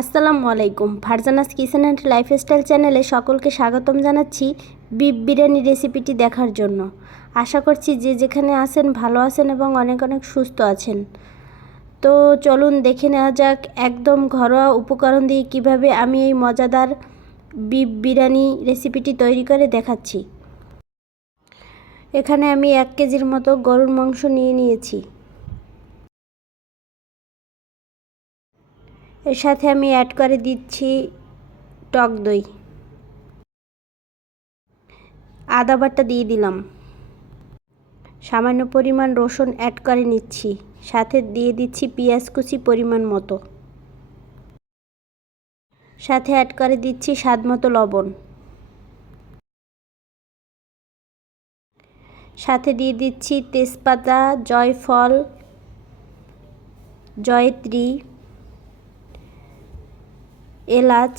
আসসালামু আলাইকুম। Farzana's kitchen and lifestyle চ্যানেলে সকলকে স্বাগতম জানাচ্ছি বিফ বিরিয়ানি রেসিপিটি দেখার জন্য। আশা করছি যে যেখানে আছেন ভালো আছেন এবং অনেক অনেক সুস্থ আছেন। তো চলুন দেখে নেওয়া যাক একদম ঘরোয়া উপকরণ দিয়ে কিভাবে আমি এই মজাদার বিফ বিরিয়ানি রেসিপিটি তৈরি করে দেখাচ্ছি। এখানে আমি 1 কেজির মতো গরুর মাংস নিয়েছি। এর সাথে আমি অ্যাড করে দিচ্ছি টক দই, আদা বাটা দিয়ে দিলাম, সামান্য পরিমাণ রসুন অ্যাড করে নিচ্ছি, সাথে দিয়ে দিচ্ছি পেঁয়াজ কুচি পরিমাণ মতো, সাথে অ্যাড করে দিচ্ছি স্বাদ মতো লবণ, সাথে দিয়ে দিচ্ছি তেজপাতা, জয়ফল, জয়ত্রী, এলাচ,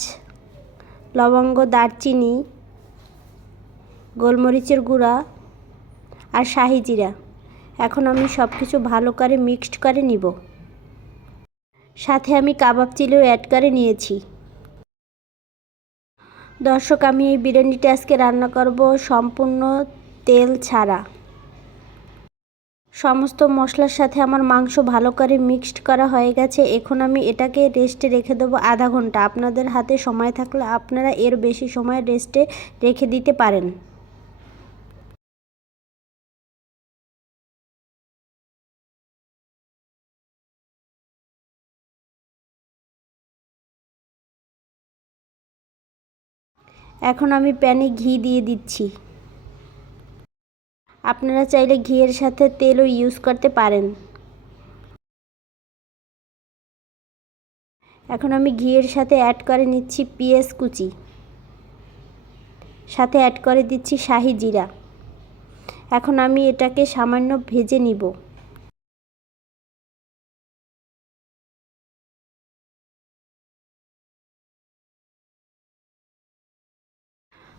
লবঙ্গ, দারচিনি, গোলমরিচের গুঁড়া আর শাহি জিরা। এখন আমি সব কিছু ভালো করে মিক্সড করে নিব। সাথে আমি কাবাব চিলিও অ্যাড করে নিয়েছি। দর্শক, আমি এই বিরিয়ানিটা আজকে রান্না করব সম্পূর্ণ তেল ছাড়া। সমস্ত মশলার সাথে আমার মাংস ভালো করে মিক্সড করা হয়ে গেছে। এখন আমি এটাকে রেস্টে রেখে দেবো আধা ঘন্টা। আপনাদের হাতে সময় থাকলে আপনারা এর বেশি সময় রেস্টে রেখে দিতে পারেন। এখন আমি প্যানে ঘি দিয়ে দিচ্ছি। আপনারা চাইলে ঘিয়ের সাথে তেলও ইউজ করতে পারেন। এখন আমি ঘিয়ের সাথে অ্যাড করে নিচ্ছি পেঁয়াজ কুচি, সাথে অ্যাড করে দিচ্ছি শাহি জিরা। এখন আমি এটাকে সামান্য ভেজে নিব।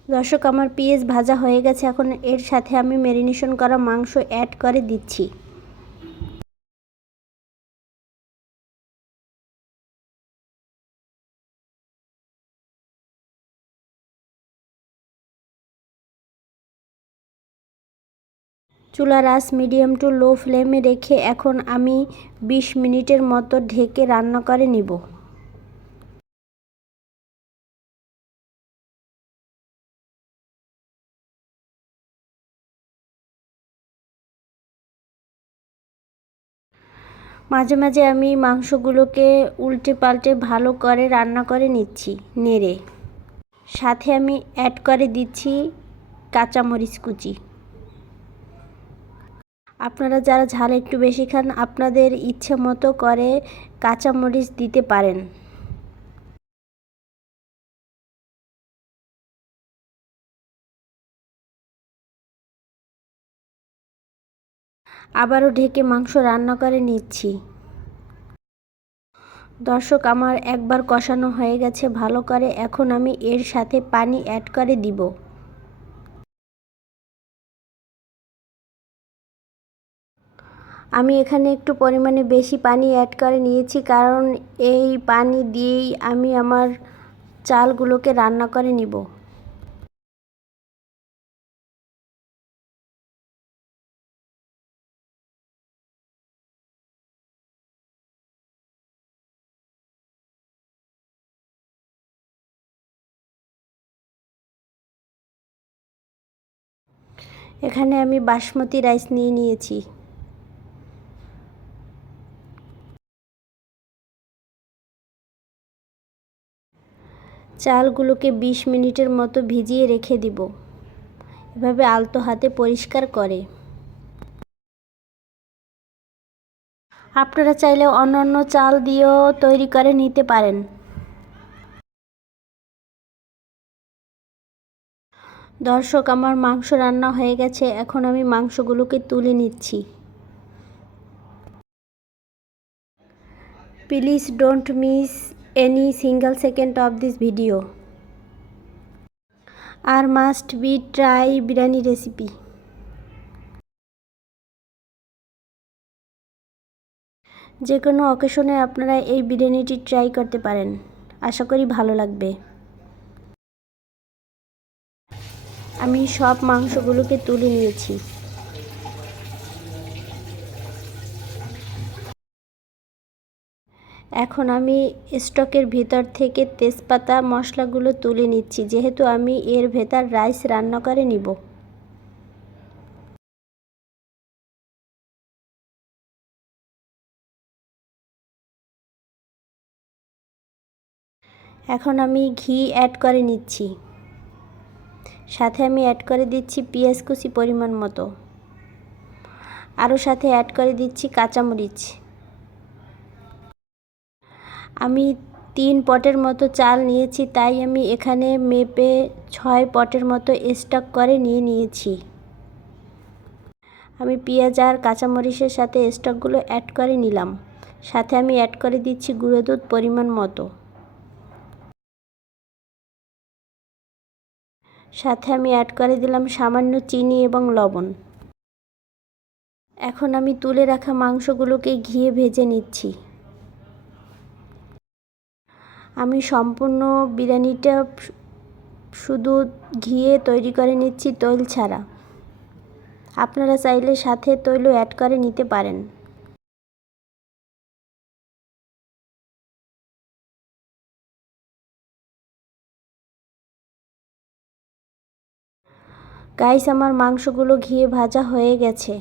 দর্শক, আমার পেঁয়াজ ভাজা হয়ে গেছে। এখন এর সাথে আমি ম্যারিনেশন করা মাংস অ্যাড করে দিচ্ছি। চুলার আঁচ মিডিয়াম টু লো ফ্লেমে রেখে এখন আমি 20 মিনিটের মতো ঢেকে রান্না করে নিব। মাঝে মাঝে আমি মাংসগুলোকে উল্টে পাল্টে ভালো করে রান্না করে নিচ্ছি নেড়ে। সাথে আমি অ্যাড করে দিচ্ছি কাঁচামরিচ কুচি। আপনারা যারা ঝাল একটু বেশি খান আপনাদের ইচ্ছে মতো করে কাঁচামরিচ দিতে পারেন। আবারও ঢেকে মাংস রান্না করে নিচ্ছি। দর্শক, আমার একবার কষানো হয়ে গেছে ভালো করে। এখন আমি এর সাথে পানি অ্যাড করে দিব। আমি এখানে একটু পরিমাণে বেশি পানি অ্যাড করে নিয়েছি, কারণ এই পানি দিয়েই আমি আমার চালগুলোকে রান্না করে নিব। এখানে আমি বাসমতি রাইস নিয়েছি। চালগুলোকে 20 মিনিটের মতো ভিজিয়ে রেখে দিব, এভাবে আলতো হাতে পরিষ্কার করে। আপনারা চাইলে অন্যান্য চাল দিয়েও তৈরি করে নিতে পারেন। দর্শক, আমার মাংস রান্না হয়ে গেছে। এখন আমি মাংসগুলোকে তুলে নিচ্ছি। Please don't miss any single second of this video আর must be try biryani recipe. যে কোনো অকেশনে আপনারা এই বিরিয়ানিটি ট্রাই করতে পারেন। আশা করি ভালো লাগবে। আমি সব মাংসগুলোকে তুলে নিয়েছি। এখন আমি স্টকের ভিতর থেকে তেজপাতা মশলাগুলো তুলে নিচ্ছি, যেহেতু আমি এর ভেতর রাইস রান্না করে নিব। এখন আমি ঘি অ্যাড করে নিচ্ছি, সাথে আমি অ্যাড করে দিচ্ছি পেঁয়াজ কুচি পরিমাণ মতো, আরও সাথে অ্যাড করে দিচ্ছি কাঁচামরিচ। আমি 3 পটের মতো চাল নিয়েছি, তাই আমি এখানে মেপে 6 পটের মতো স্টক করে নিয়েছি। আমি পেঁয়াজ আর কাঁচামরিচের সাথে স্টকগুলো অ্যাড করে নিলাম, সাথে আমি অ্যাড করে দিচ্ছি গুঁড়ো দুধ পরিমাণ মতো, সাথে আমি অ্যাড করে দিলাম সামান্য চিনি এবং লবণ। এখন আমি তুলে রাখা মাংসগুলোকে ঘিয়ে ভেজে নিচ্ছি। আমি সম্পূর্ণ বিরিয়ানিটা শুধু ঘিয়ে তৈরি করে নিচ্ছি, তৈল ছাড়া। আপনারা চাইলে সাথে তৈলও অ্যাড করে নিতে পারেন। গাইস, আমার মাংসগুলো ঘিয়ে ভাজা হয়ে গেছে।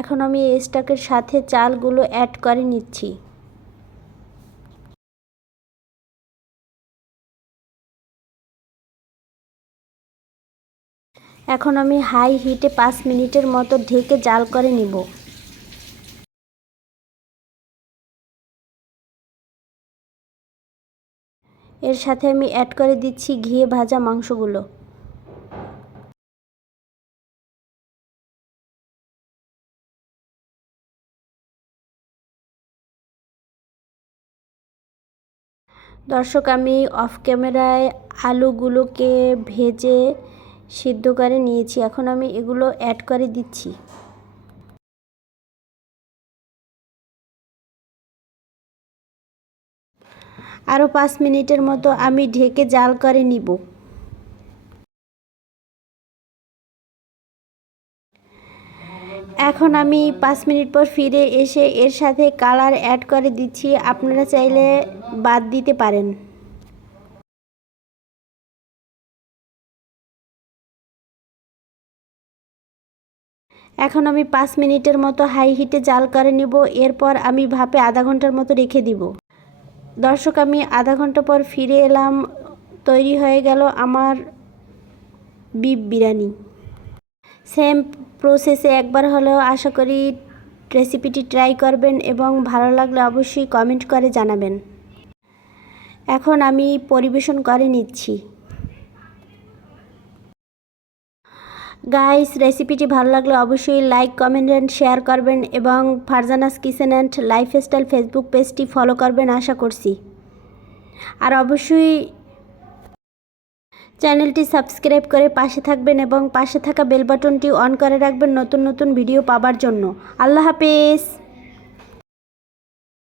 এখন আমি এই স্টকের সাথে চালগুলো অ্যাড করে নিচ্ছি। এখন আমি হাই হিটে 5 মিনিটের মতো ঢেকে জাল করে নিব। এর সাথে আমি অ্যাড করে দিচ্ছি ঘিয়ে ভাজা মাংসগুলো। দর্শক, আমি অফ ক্যামেরায় আলুগুলোকে ভেজে সিদ্ধ করে নিয়েছি। এখন আমি এগুলো অ্যাড করে দিচ্ছি। আরও 5 মিনিটের মতো আমি ঢেকে জাল করে নিব। এখন আমি 5 মিনিট পর ফিরে এসে এর সাথে কালার অ্যাড করে দিচ্ছি, আপনারা চাইলে বাদ দিতে পারেন। এখন আমি 5 মিনিটের মতো হাই হিটে জাল করে নেব। এরপর আমি ভাপে আধা ঘন্টার মতো রেখে দিব। দর্শক, আমি আধা ঘন্টা পর ফিরে এলাম। তৈরি হয়ে গেল আমার বিফ বিরিয়ানি। সেম প্রসেসে একবার হলেও আশা করি রেসিপিটি ট্রাই করবেন এবং ভালো লাগলে অবশ্যই কমেন্ট করে জানাবেন। এখন আমি পরিবেশন করে নিচ্ছি। গাইস, রেসিপিটি ভালো লাগলে অবশ্যই লাইক, কমেন্ট অ্যান্ড শেয়ার করবেন এবং Farzana's kitchen and lifestyle Facebook পেজটি ফলো করবেন আশা করছি। আর অবশ্যই চ্যানেলটি সাবস্ক্রাইব করে পাশে থাকবেন এবং পাশে থাকা বেল বাটনটি অন করে রাখবেন নতুন নতুন ভিডিও পাবার জন্য। আল্লাহ হাফেজ।